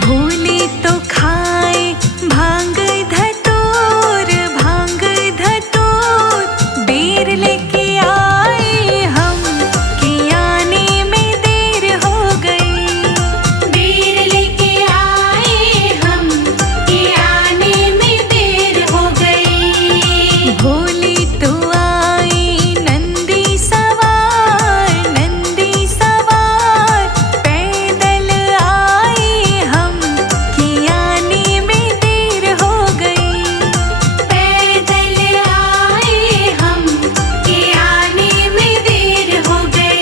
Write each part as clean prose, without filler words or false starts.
भोले तो खाए भांग धतूर, भांग धतूर। बेर लेके आए हम कि आने में देर हो गई। बेर लेके आए हम कि आने में देर हो गई। भोले तो आई नंदी सवार, नंदी सवार। पैदल आए हम कि आने में देर हो गई। पैदल आए हम कि आने में देर हो गई।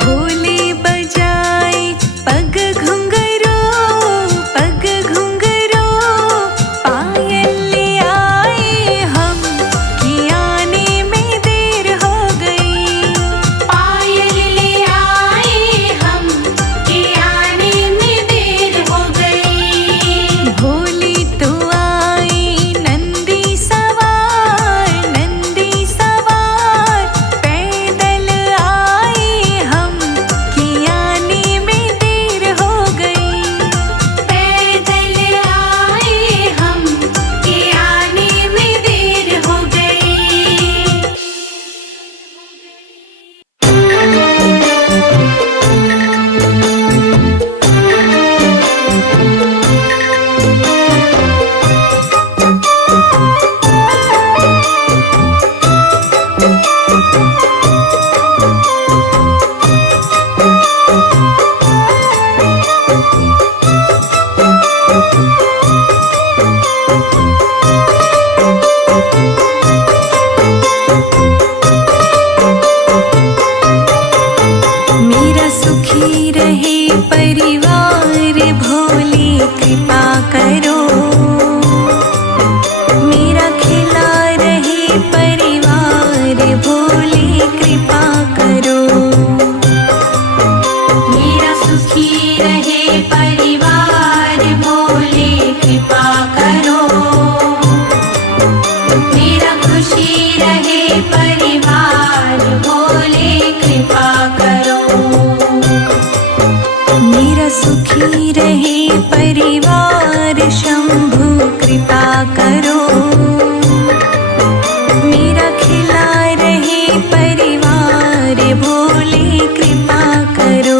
भोले बजाए पग घुंघरू, पग घुंघरू। पायल ले आए हम कि आने में देर हो गई। पायल ले आए हम कि आने में देर हो गई। भोले तो आई नंदी सवार, नंदी सवार। पैदल आए हम कि आने में देर हो गई। पैदल आए हम कि आने में देर हो गई। मेरा सुखी रहे परिवार, भोले कृपा करो। मेरा खिला रहे परिवार, भोले कृपा करो। मेरा सुखी रहे परिवार, भोले कृपा करो। मेरा खुशी रहे परिवार, भोले कृपा करो। मेरा सुखी रहे परिवार, शंभु कृपा करो। मेरा खिला रहे परिवार, भोले कृपा करो।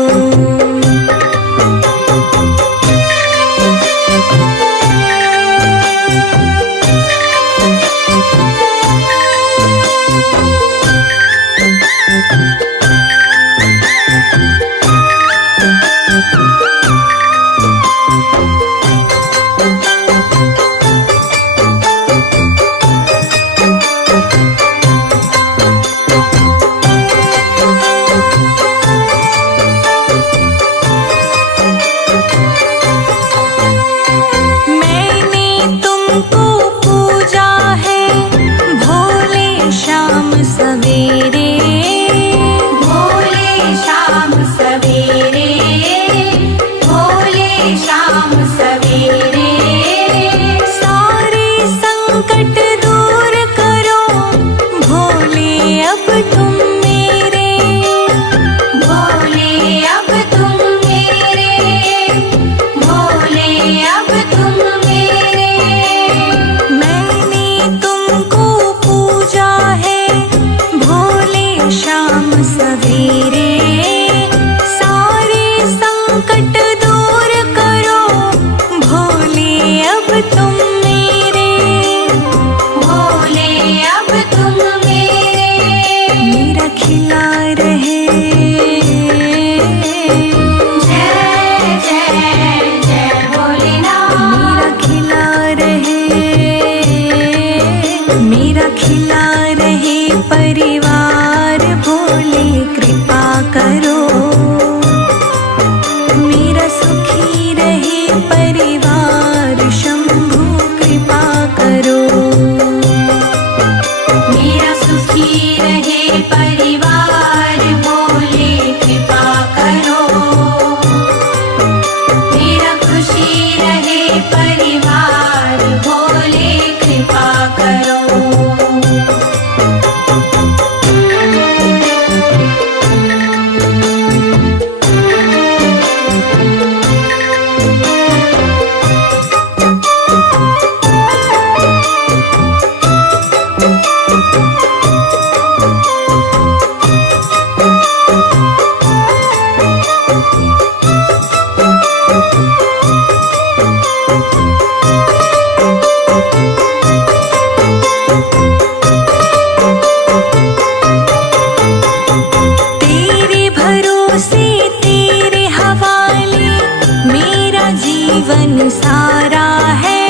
जीवन सारा है,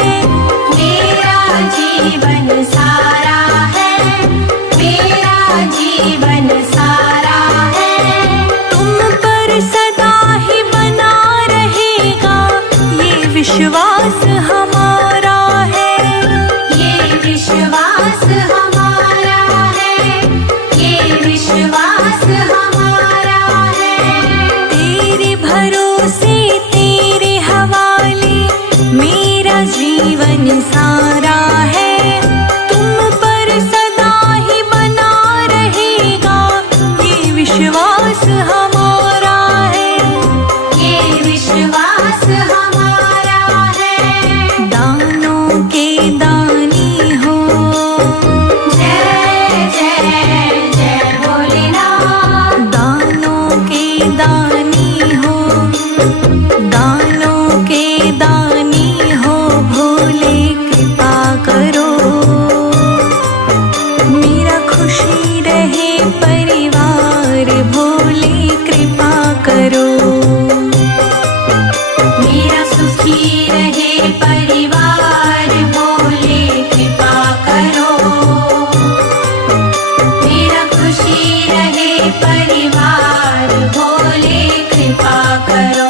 मेरा जीवन सारा है, मेरा जीवन सारा है। तुम पर सदा ही बना रहेगा ये विश्वास हमारा है, ये विश्वास हमारा है, ये विश्वास हमारा है। तेरे भरोसे तेरे हवाले मेरा जीवन सारा है, तुम पर सदा ही बना रहेगा ये विश्वास हमारा है, ये विश्वास हमारा है। दानों के दानी हो, जय जय जय भोलेनाथ। दानों के दानी हो, दानों के दानी हो भोले कृपा करो, मेरा खुशी रहे परिवार भोले कृपा करो, मेरा सुखी रहे परिवार भोले कृपा करो, मेरा खुशी रहे परिवार भोले कृपा करो।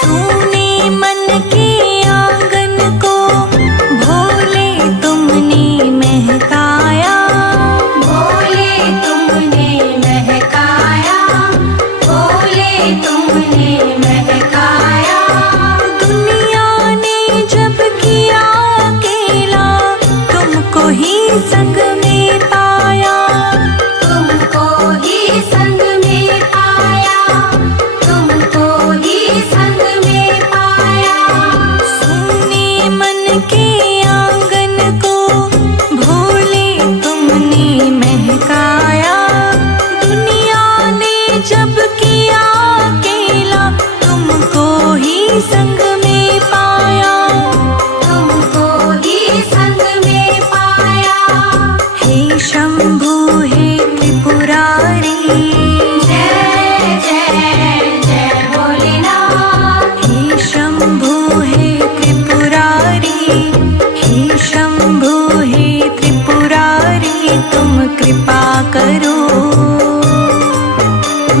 सोने मन के आंगन को भोले तुमने महकाया, भोले तुमने महकाया, भोले तुमने महकाया। दुनिया ने जब किया अकेला तुमको ही संग में पाया, तुमको ही संग में पाया, तुमको ही संग में पाया। सोने मन के आंगन को भोले तुमने महकाया, दुनिया ने जब किया अकेला तुमको ही संग में पाया, तुमको ही संग में पाया। हे शंभु हे त्रिपुरारी, जय जय जय भोलेनाथ। हे शंभु हे त्रिपुरारी, हे शंभु हे त्रिपुरारी तुम कृपा करो,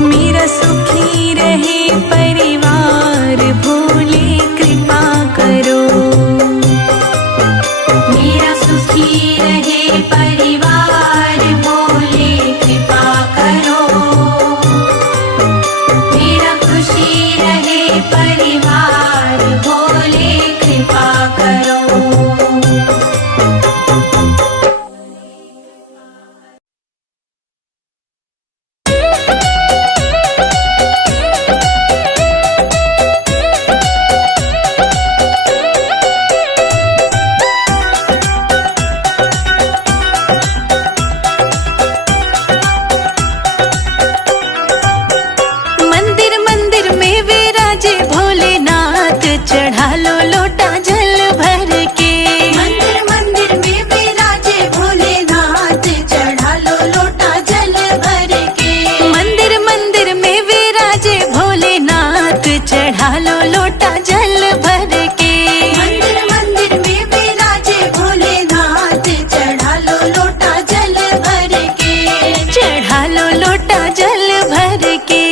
मेरा सुखी रहे परिवार भोले कृपा करो, मेरा सुखी रहे परिवार भोले कृपा करो, मेरा खुशी रहे परिवार भोले कृपा करो। मंदिर मंदिर में विराजे भोलेनाथ, चढ़ा लो लोटा जल भर के, मंदिर मंदिर में विराजे भोलेनाथ, चढ़ा लो लोटा जल भर के। मंदिर मंदिर में विराजे भोलेनाथ, चढ़ा लो लोटा जल भर के, मंदिर मंदिर में विराजे भोलेनाथ, चढ़ा लो लोटा जल भर के। चढ़ा लो लोटा जल भर के।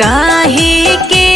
काहे के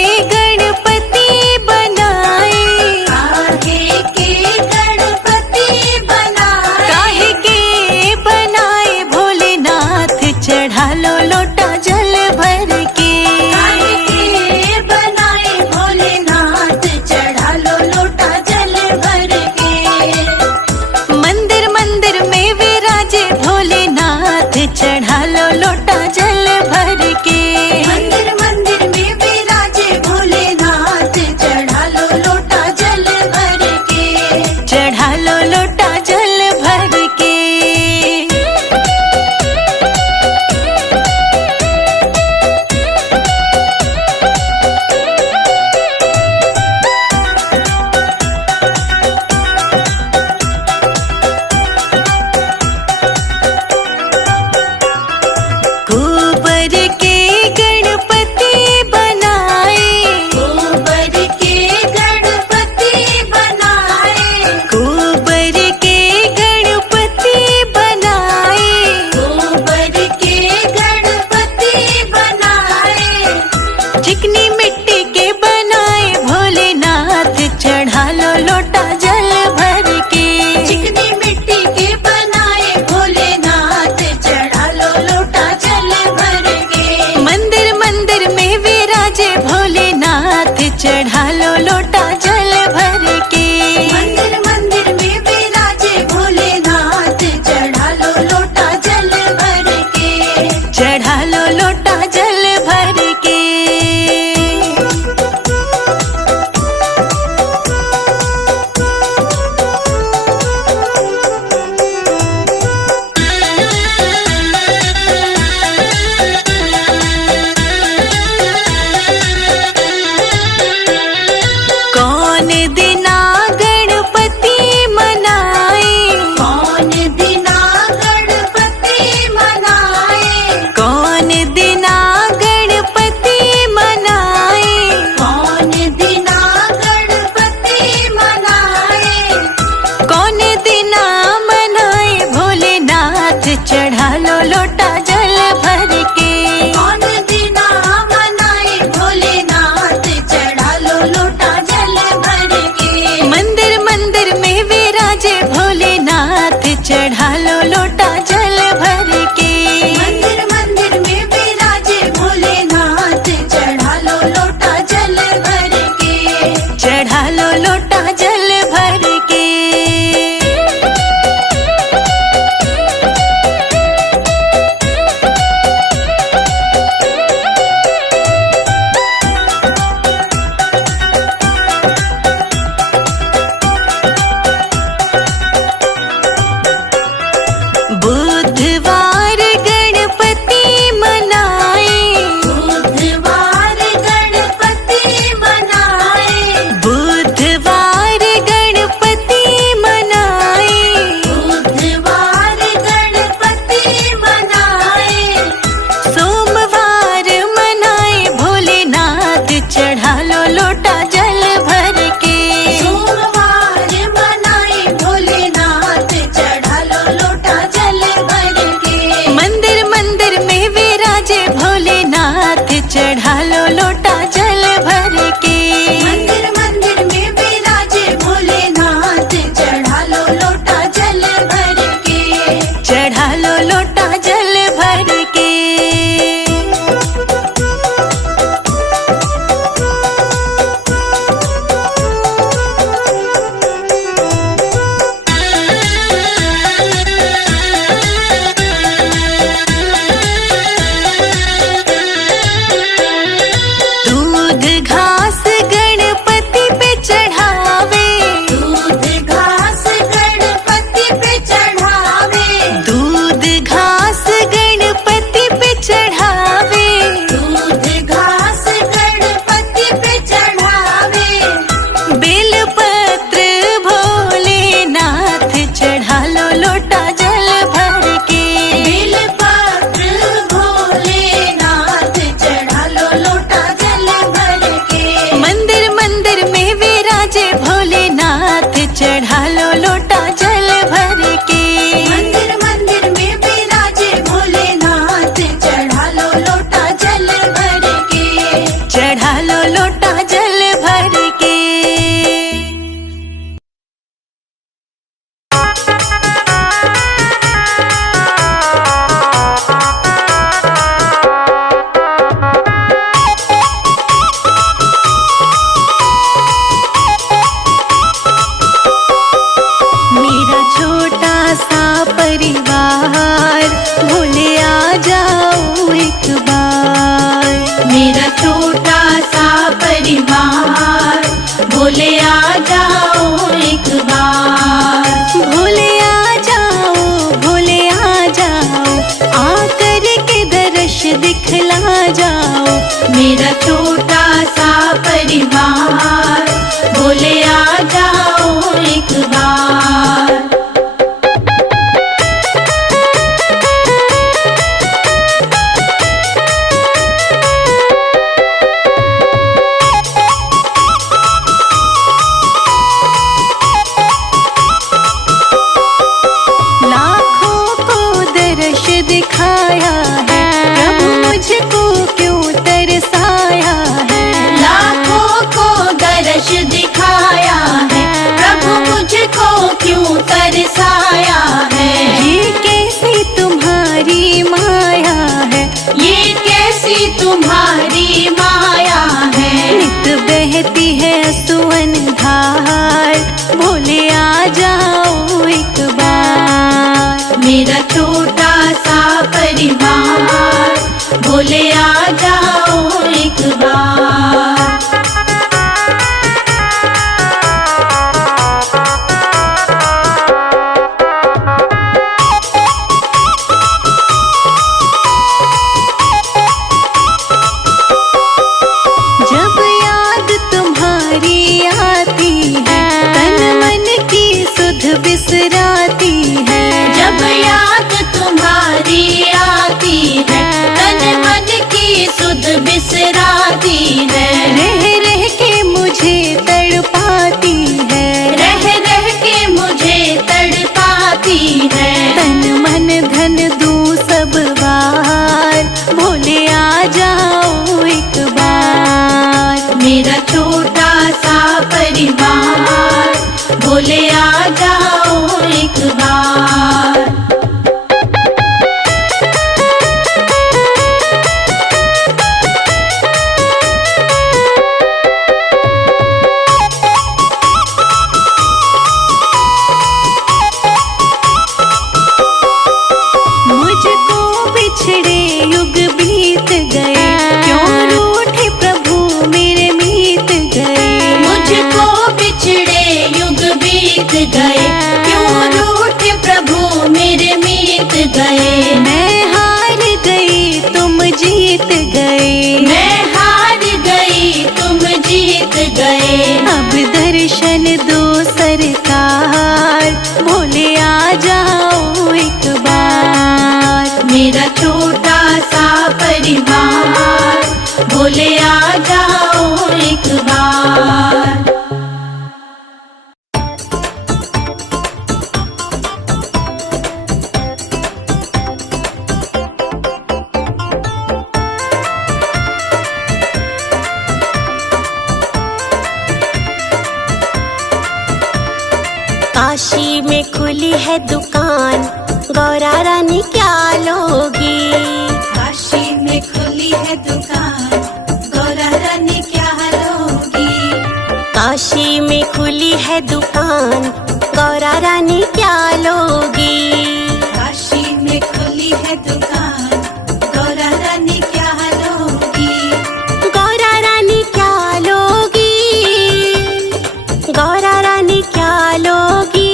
मेरा छोटा सा परिवार, भोले आ जाओ एक बार। भोले आ जाओ, भोले आ जाओ, आकर के दर्श दिखला जाओ। मेरा छोटा सा परिवार, भोले आ जाओ एक बार। दिखाया है प्रभु मुझको क्यों तरसाया है। लाखों को दर्श दिखाया है, प्रभु मुझको क्यों तरसाया है। ये कैसी तुम्हारी माया है, ये कैसी तुम्हारी माया है। नित बहती है सुवन धार, भोले आ जाओ एक बार। मेरा छोटा सा परिवार, भोले आ जाओ एक बार। जब याद तुम्हारी आती है, तन मन की सुध बिसराती है। जब याद तुम्हारी आती है, तन मन की सुध बिसराती है। रह रह के मुझे तड़पाती है, रह रह के मुझे तड़पाती है। तन मन धन दूं सब बार, भोले आ जाओ एक बार। मेरा छोटा सा परिवार, भोले आ जाओ एक बार। मुझको बिछड़े युग बीत गए, क्यों रूठे प्रभु मेरे मीत गए। मुझको बिछड़े युग बीत गए, क्यों रूठे प्रभु मेरे मीत गए। मैं हार गई तुम जीत गए, मैं हार गई तुम जीत गए। अब दर्शन दो सरकार, भोले आ जाओ एक बार। मेरा छोटा सा परिवार, भोले आ जाओ एक बार। काशी में खुली है दुकान, गौरा रानी क्या लोगी। काशी में खुली है दुकान, गौरा रानी क्या लोगी। काशी में खुली है दुकान, गौरा रानी क्या लोगी। काशी में खुली है दुकान, गौरा रानी क्या लोगी। गौरा रानी क्या लोगी, गौरा रानी क्या लोगी।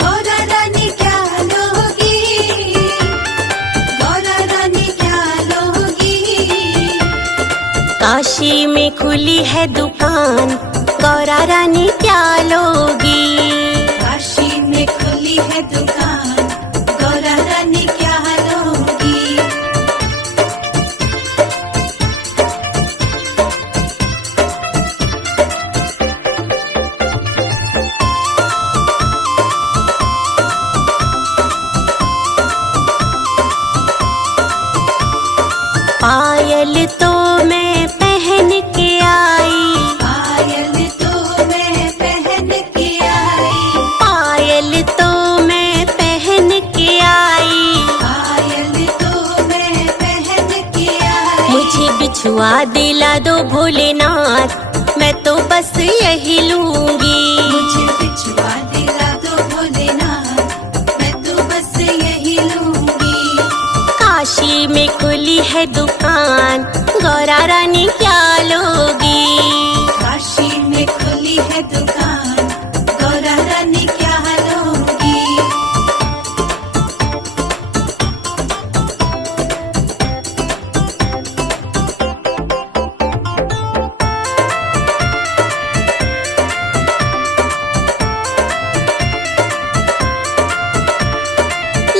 गौरा रानी क्या लोगी, गौरा रानी क्या लोगी। काशी में खुली है दुकान, गौरा रानी क्या लोगी। काशी में खुली है दुकान, गौरा रानी क्या लोगी। पायल तो मैं पहन के आई, पायल तो मैं पहन के आई। पायल तो मैं पहन के आई। पायल तो मैं पहन के आई। मुझे बिछुआ दिला दो भोलेनाथ, मैं तो बस यही लूंगी। मुझे बिछुआ दिला दो भोलेनाथ, मैं तो बस यही लूंगी। काशी में खुली है दुकान, गौरा रानी क्या लोगी? काशी में खुली है दुकान, गौरा रानी क्या लोगी?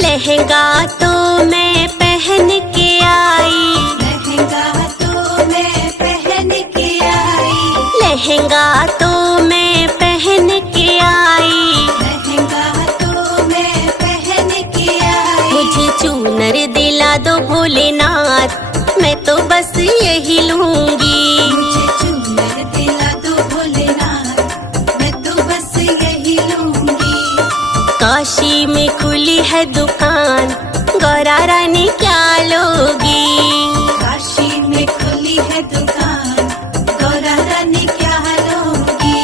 लहंगा तो मैं पहन के आई, लहंगा तो मैं पहन के आई, लहंगा तो मैं पहन के आई, लहंगा तो मैं पहन के आई। मुझे चूनर दिला दो भोलेनाथ, मैं तो बस यही लूंगी। मुझे चूनर दिला दो भोलेनाथ, मैं तो बस यही लूंगी। काशी में खुली है दुकान, गौरा रानी क्या लोगी? काशी में खुली है दुकान, गौरा रानी क्या लोगी?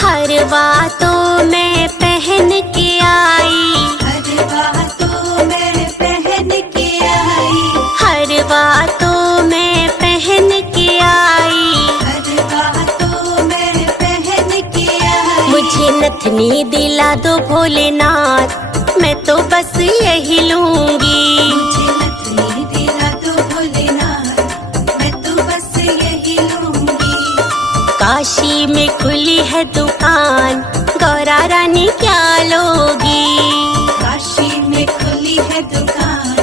हरवा तो मैं पहन के आई, हरवा तो मैं पहन के आई, हरवा तो मैं पहन के आई, हरवा तो मैं पहन के आई। मुझे नथनी दिला दो भोलेनाथ, मैं तो बस यही लूंगी। मुझे नथनी दिला दो भोलेनाथ, मैं तो बस यही लूंगी। काशी में खुली है दुकान, गौरा रानी क्या लोगी? काशी में खुली है दुकान,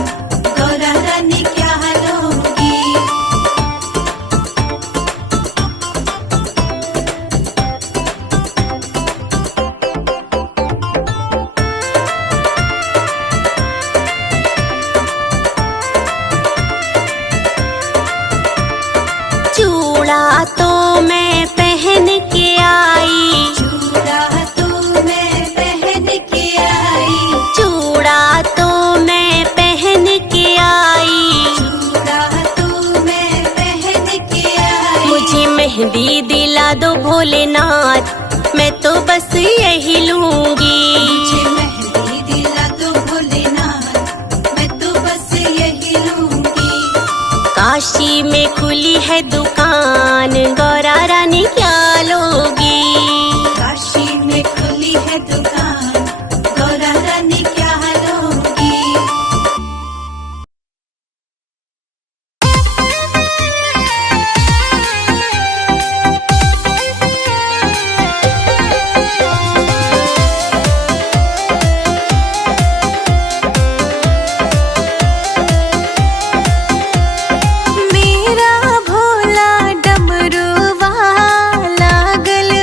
गौरा रानी क्या लोगी? चूड़ा तो मैं पहन के आई, चूड़ा तो मैं पहन के आई, चूड़ा तो मैं पहन के आई, चूड़ा तो मैं पहन के आई। मुझे मेहंदी दिला दो भोलेनाथ, मैं तो बस यही लूंगी। मुझे मेहंदी दिला दो भोलेनाथ, मैं तो बस यही लूंगी। काशी में खुली है दुकान, गौरा रानी क्या लोगी? काशी में खुली है दुकान, गौरा रानी क्या लोगी? मेरा भोला डमरू वाला गले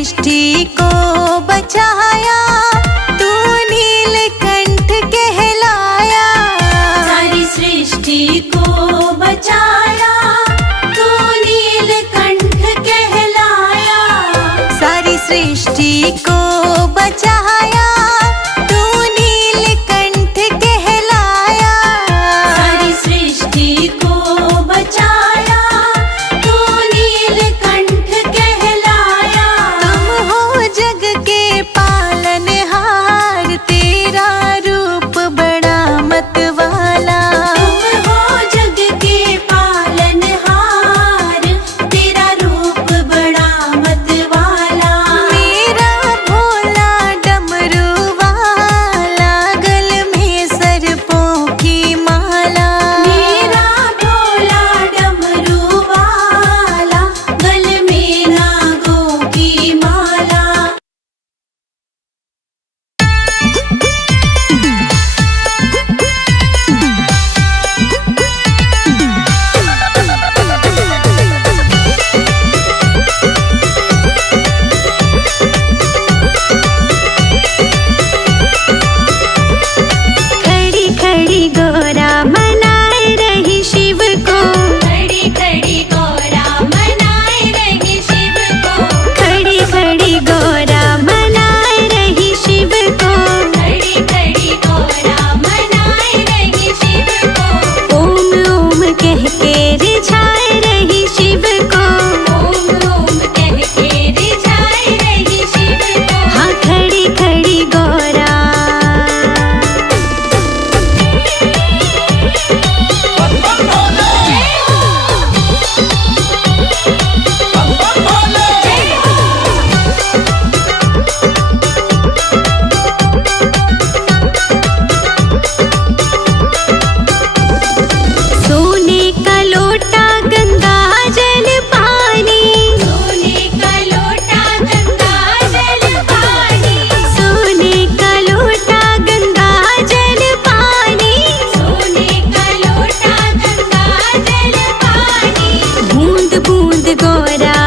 सृष्टि को बचाया, तू नीलकंठ कहलाया। सारी सृष्टि को बचाया, तू नीलकंठ कहलाया। सारी सृष्टि को बचाया, तू नीलकंठ कहलाया। सारी सृष्टि को बचाया, तू नीलकंठ कहलाया। तुम हो जग के पालनहार, तेरा रूप बड़ा मतवाला। तुम हो जग के पालनहार, तेरा रूप बड़ा मतवाला। मेरा भोला डमरू वाला, गल में सर्पों की माला। मेरा भोला डमरू वाला, गल में नागों की माला। खड़ी खड़ी गोरा मनाए रही शिव को, खड़ी खड़ी गोरा मनाए रही शिव को। खड़ी खड़ी गोरा मनाए रही शिव को। खड़ी खड़ी गोरा मनाए रही शिव को। ओम ओम कह के रिझाए रही शिव को। ओम ओम कह के रिझाए रही शिव को। हाँ खड़ी खड़ी गोरा। सोने का लोटा गंगा जल पानी, सोने का लोटा गंगा जल पानी। सोने का लोटा गंगा जल पानी। सोने का लोटा गंगा जल पानी। बूंद बूंद गोरा,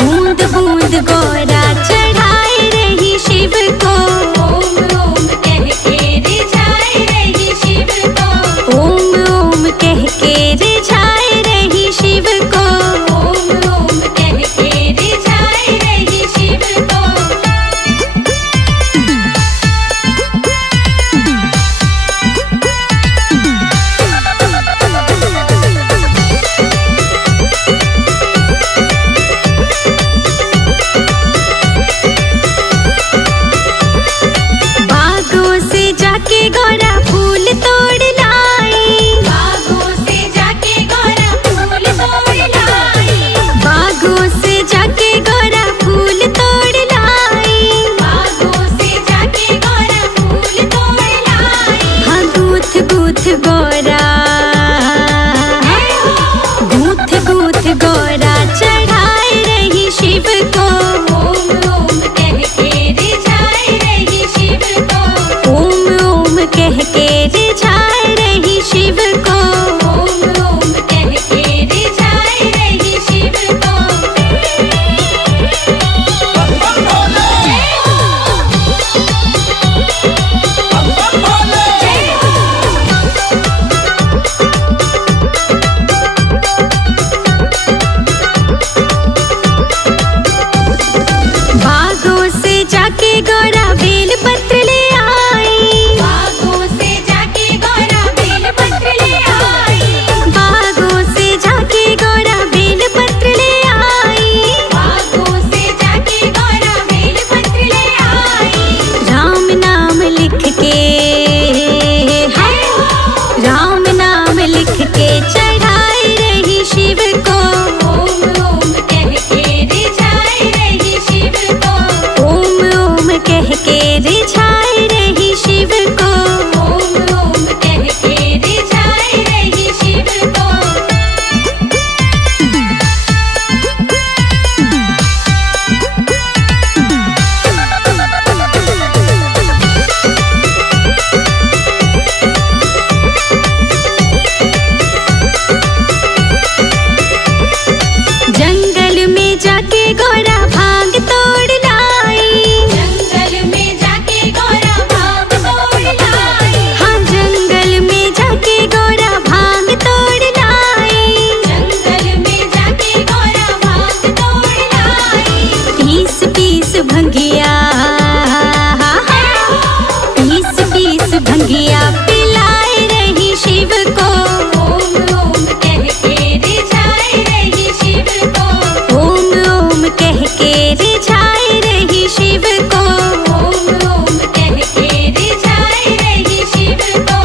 बूंद बूंद गोरा चढ़ाए रही शिव को। ओम ओम कह के रिझाए रही शिव को। ओम ओम कह के रिझाए रही शिव को। ओम ओम कह के रिझाए रही शिव को। भंगिया, पीस पीस भंगिया पिलाए रही शिव को। ओम ओम कह के रिझाए रही शिव को। ओम ओम कह के रिझाए रही शिव को। ओम ओम कह के रिझाए रही शिव को।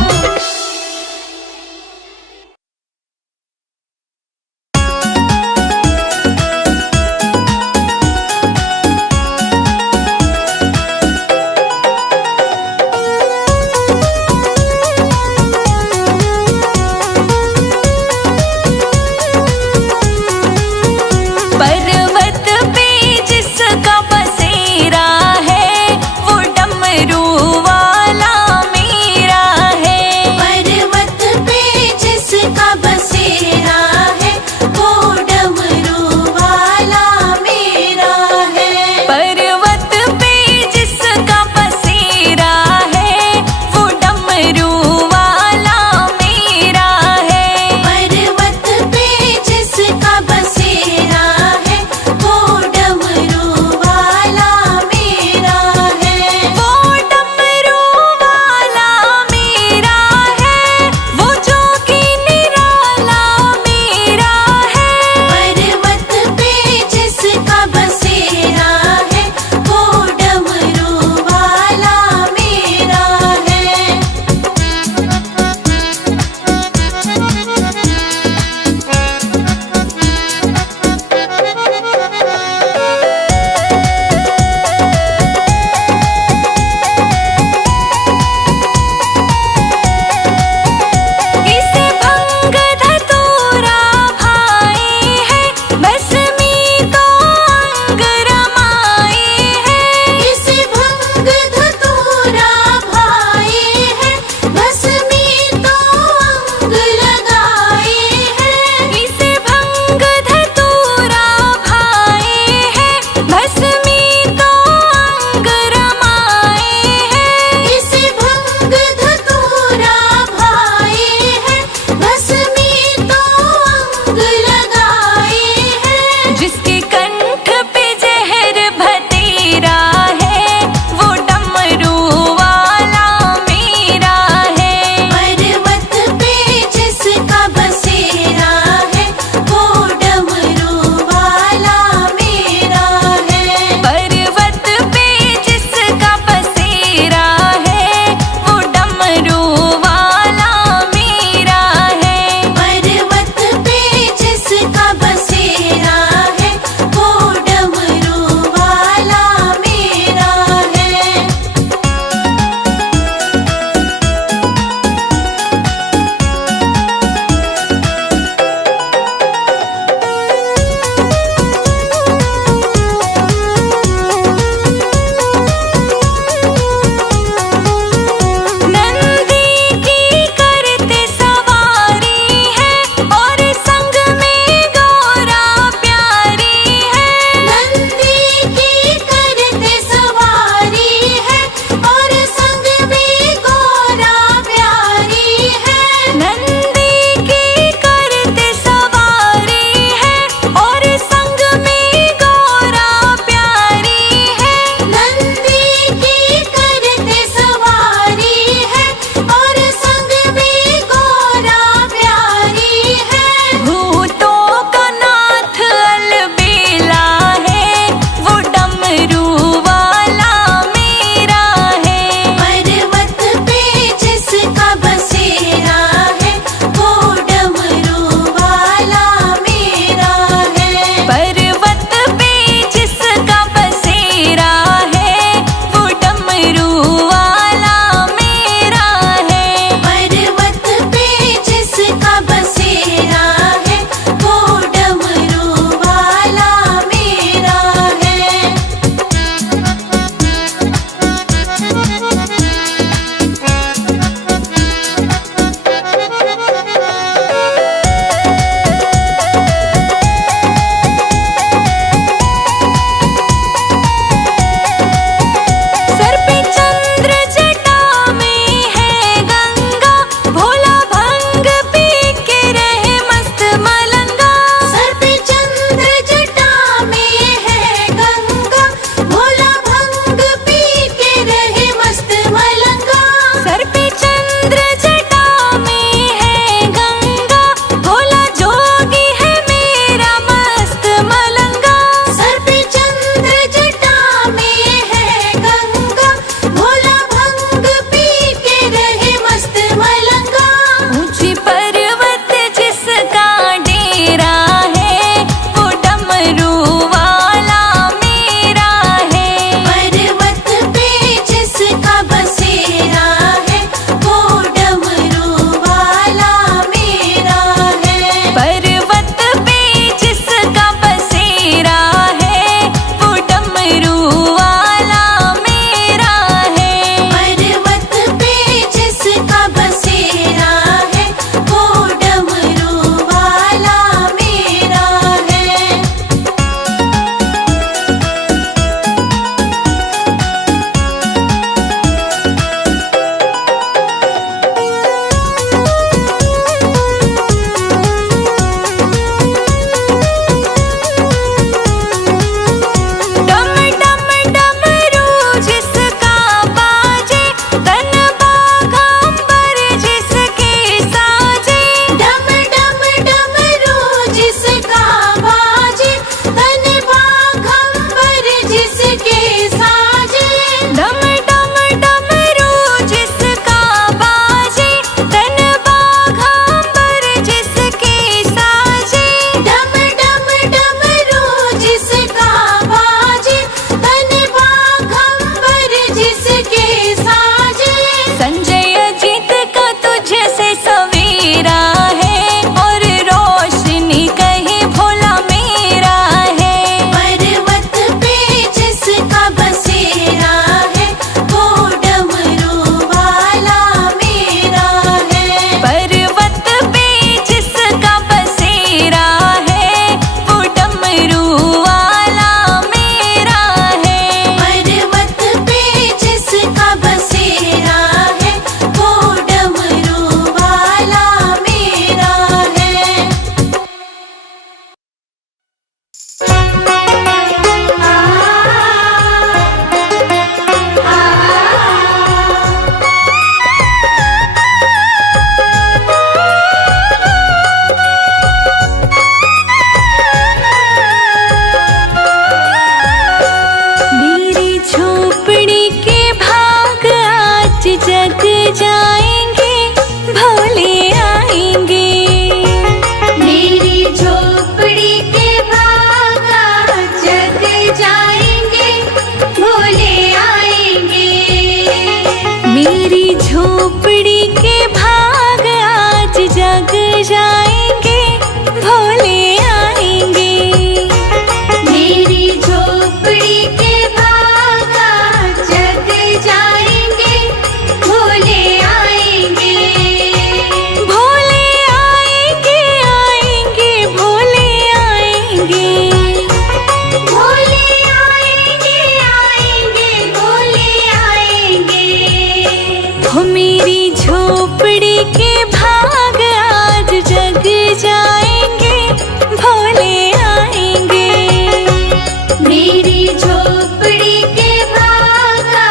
मेरी झोपड़ी के भागा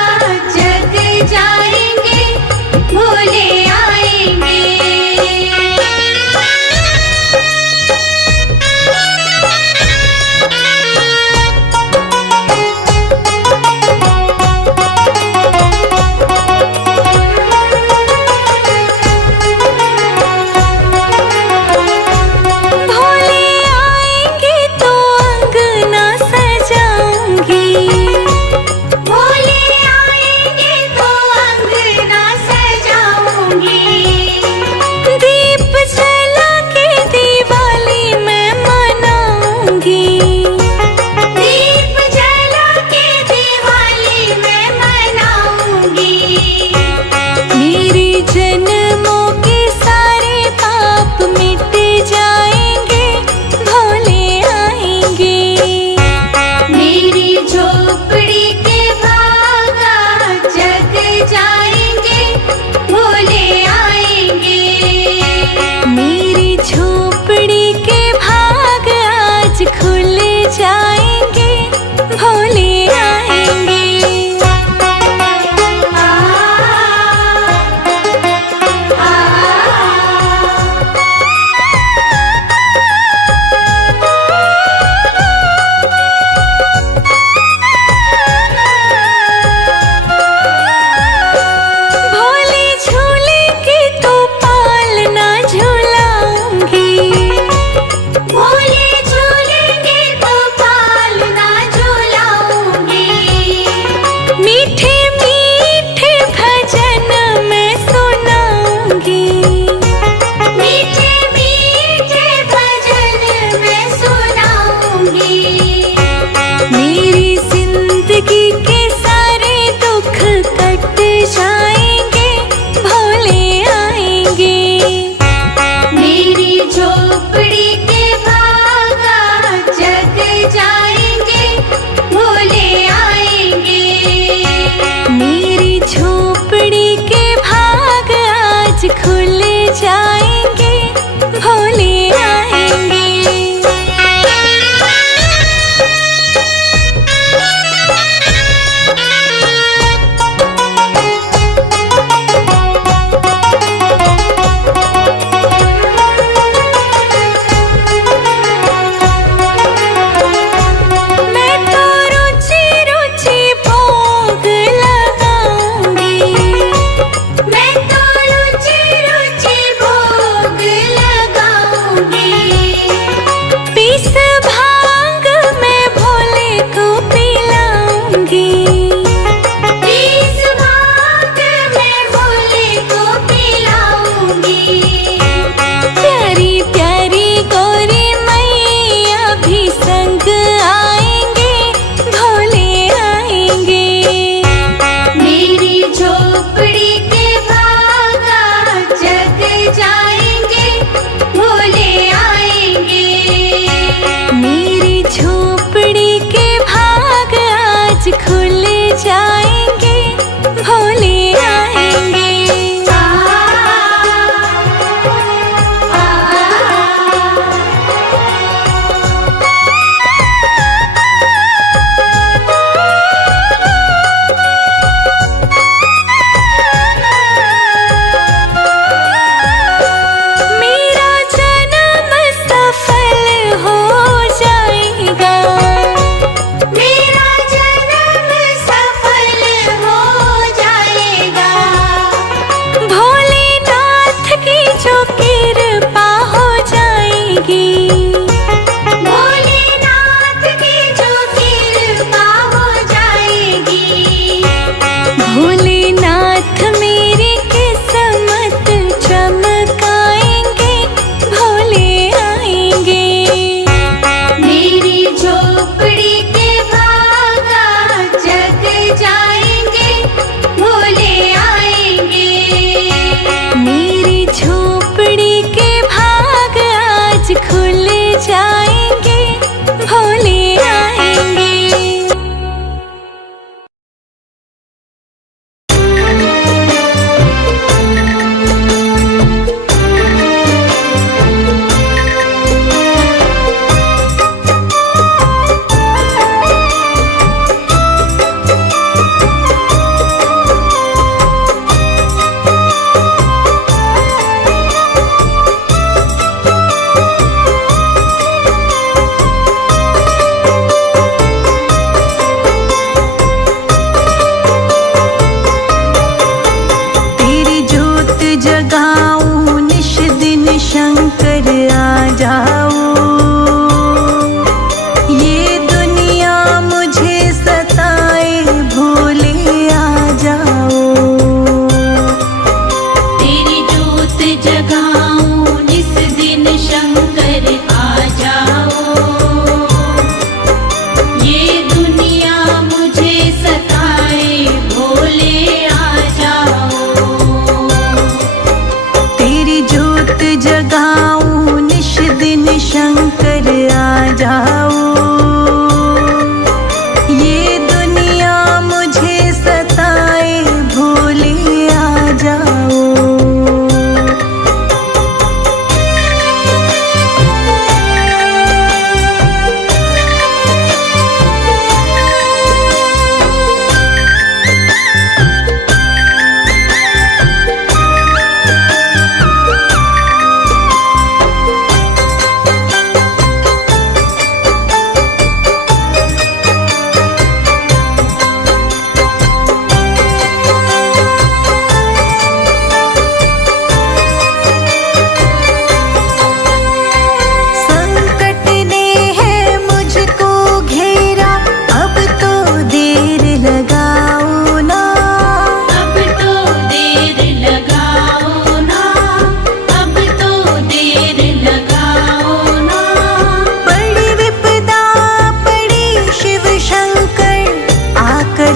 जग जाएंगे, भोले आएंगे। भोले आएंगे तो अंगना सजाऊंगी।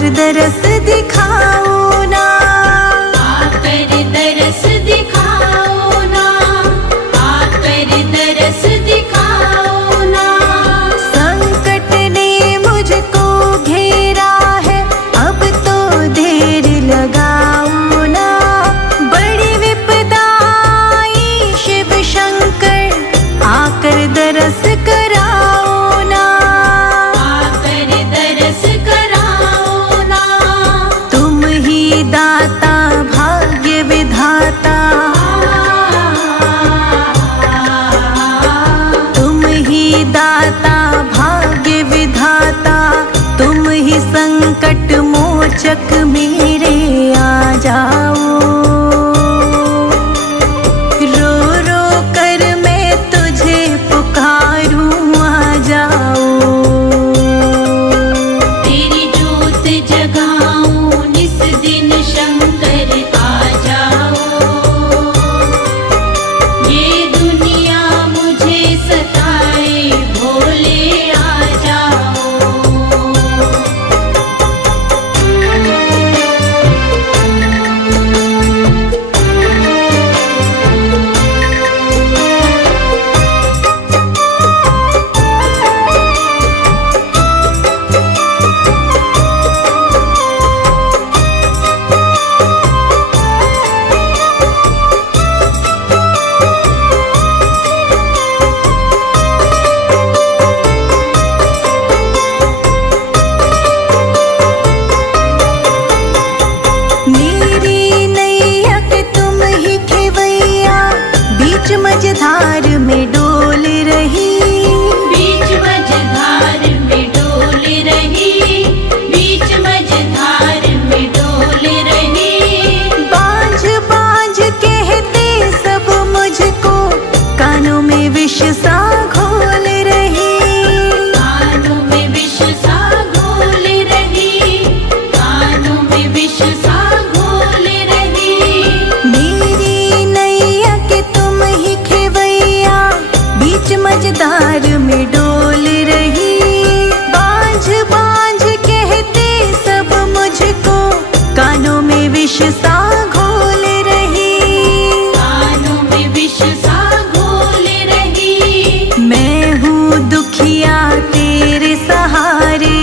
आकर दरस दिखाओ ना, आकर दरस दिखाओ ना, आकर दरस दिखाओ ना। संकट ने मुझको घेरा है, अब तो देर लगाओ ना। बड़ी विपदा आई शिव शंकर, आकर दरस कराओ ना, आकर दरस कराओ ना। तुम ही दाता भाग्य विधाता, तुम ही दाता भाग्य विधाता, तुम ही संकट मोचक मेरे आ जाओ। रो रो कर मैं तुझे पुकारूं, आ जाओ। तेरी जोत जगाऊं निस दिन शंकर आ जाओ। ये दुनिया मुझे सताए भोले आ जाओ। मेरी नैया के तुम ही खेवैया, बीच मझधार में डोल रही। बीच मझधार में डोल रही, बीच मझधार में डोल रही। बांझ बांझ कहते सब मुझको, कानों में विष सा घोल रही। कानों में विष सा घोल रही, कानों में विष सा घोल रही। मेरी नैया के तुम ही खेवैया, बीच मझधार में डोल रही। बांझ बांझ कहते सब मुझको, कानों में विष सा घोल रही। कानों में विष सा घोल रही। मैं हूँ दुखिया तेरे सहारे,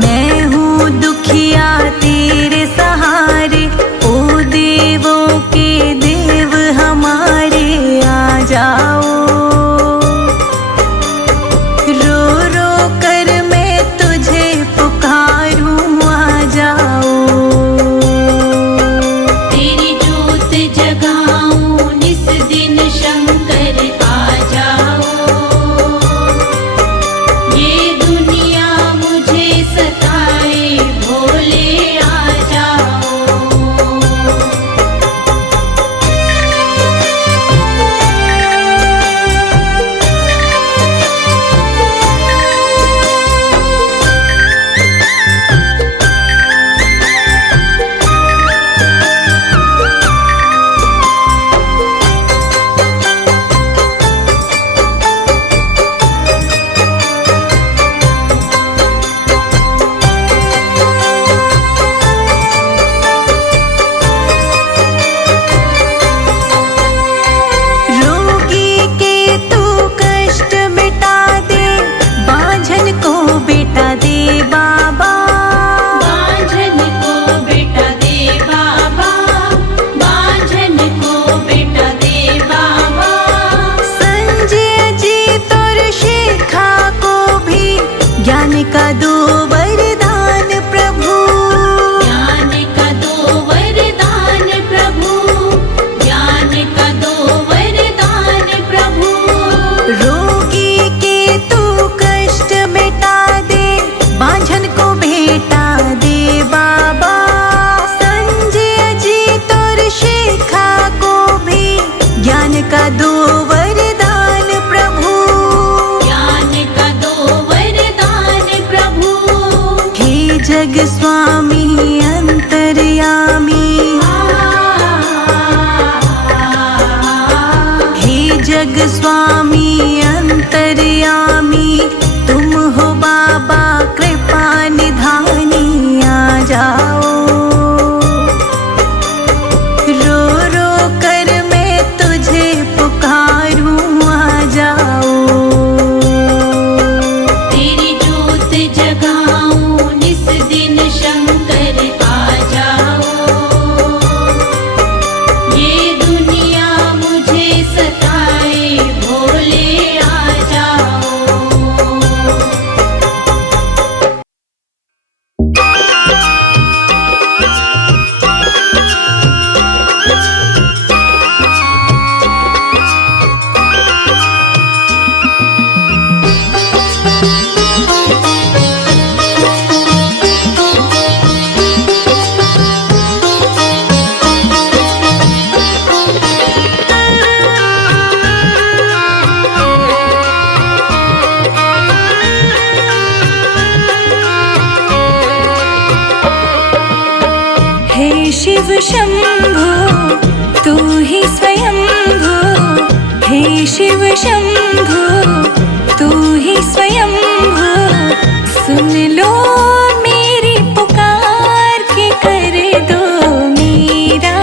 मैं हूँ दुखिया तेरे सहारे। ओ देवों के देव हमारे आ जाओ। रो रो कर मैं तुझे पुकारूं, आ जाओ। तेरी जोत जगाऊं निस दिन शंकर आ जाओ। ये दुनिया मुझे सताए भोले आ जाओ। रोगी के तू कष्ट मिटा दे, बांझन को बेटा दे बाबा। बांझन को बेटा दे बाबा, बांझन को बेटा दे बाबा। संजय जी तोर शिखा को भी ज्ञान का दो वरदान प्रभु। ज्ञान का दो वरदान प्रभु, ज्ञान का दो वरदान प्रभु। रोगी के तू कष्ट मिटा दे, बांझन को बेटा दे बाबा। संजय जी तोर शिखा को भी ज्ञान का दो वरदान प्रभु। ज्ञान का दो वरदान प्रभु। हे जग स्वामी अंतर्यामी, हे जग स्वामी अंतर्यामी, तुम हो शिव शंभो तू ही स्वयंभो, हे शिव शंभो तू ही स्वयंभो, सुन लो मेरी पुकार के कर दो मेरा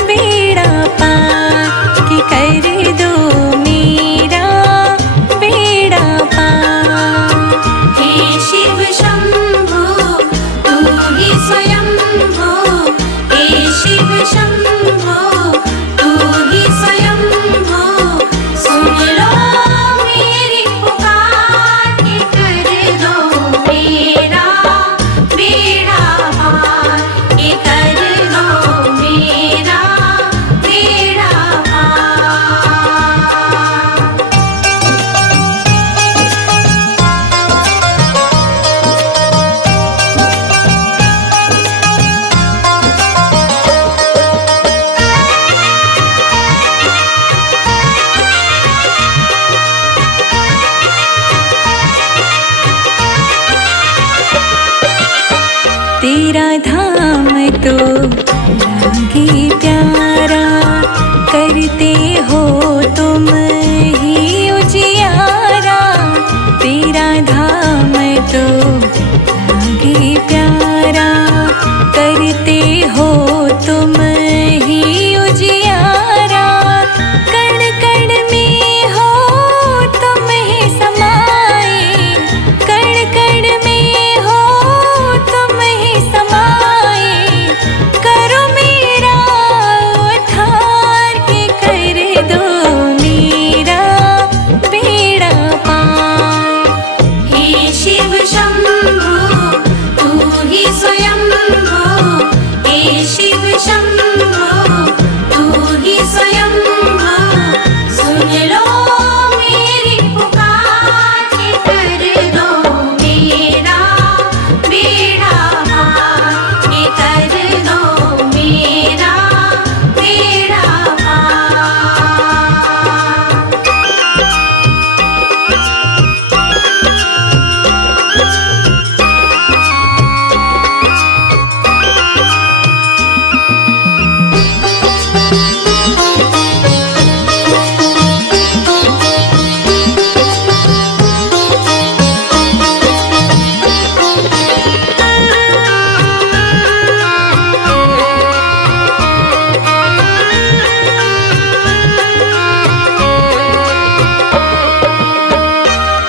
बेड़ा पार, के कर दो मेरा बेड़ा पार। हे शिव शंभो तू ही स्वयंभो, हे शिव शंभो तू ही स्वयंभो, सुन लो मेरी पुकार के कर दो मेरा बेड़ा पार, के कर दो मेरा बेड़ा पार। तेरा धाम तो लागे प्यारा, करते हो तुम ही उजियारा। तेरा धाम तो लागे प्यारा, करते हो तुम ही उजियारा। कण कण में हो तुम ही समाए, कण कण में हो तुम ही समाए। करो मेरा उद्धार के कर दो मेरा बेड़ा पार। हे शिव शंभो तू ही स्वयंभो, हे शिव शंभो तू ही स्वयंभो, सुन लो मेरी पुकार के कर दो मेरा बेड़ा पार, के कर दो मेरा बेड़ा पार।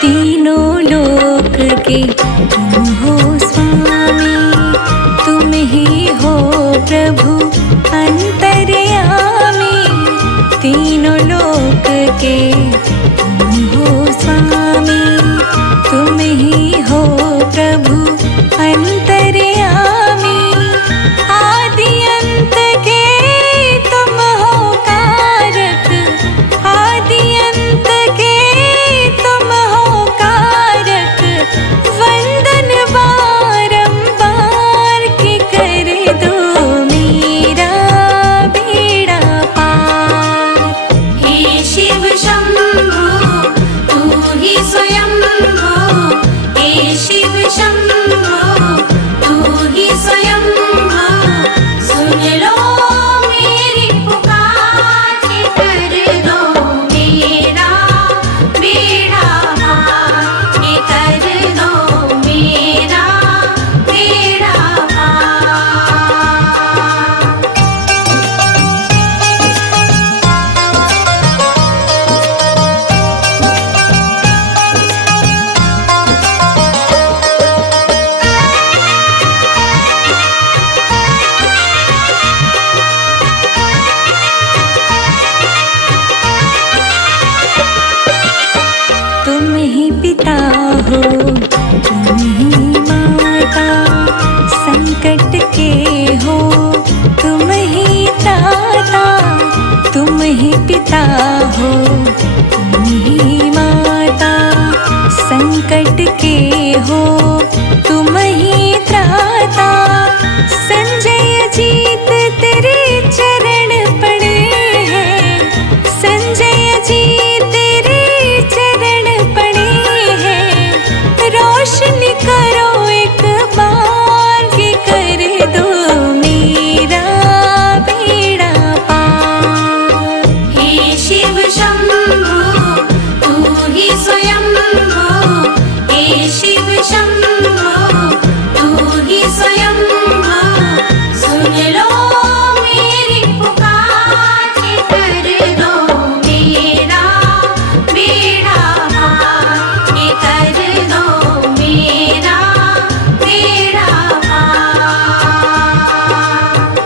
तीनों लोक के तुम हो स्वामी, तुम ही हो प्रभु अंतर्यामी। तीनों लोक के तुम हो स्वामी, तुम ही हो प्रभु अंतर्यामी। आदि अंत के तुम हो कारक, आदि अंत के तुम हो कारक। वंदन बारंबार के कर दो मेरा बेड़ा पार। हे शिव शंभो तू ही स्वयंभो, हे शिव शंभो तू ही स्वयंभो, सुन लो मेरी पुकार के कर दो मेरा बेड़ा पार, के कर दो मेरा बेड़ा पार। तुम ही पिता हो तुम ही माता, संकट के हो तुम ही त्राता। तुम ही पिता हो तुम ही माता, संकट के हो तुम ही त्राता। संजय जीत तेरे चरण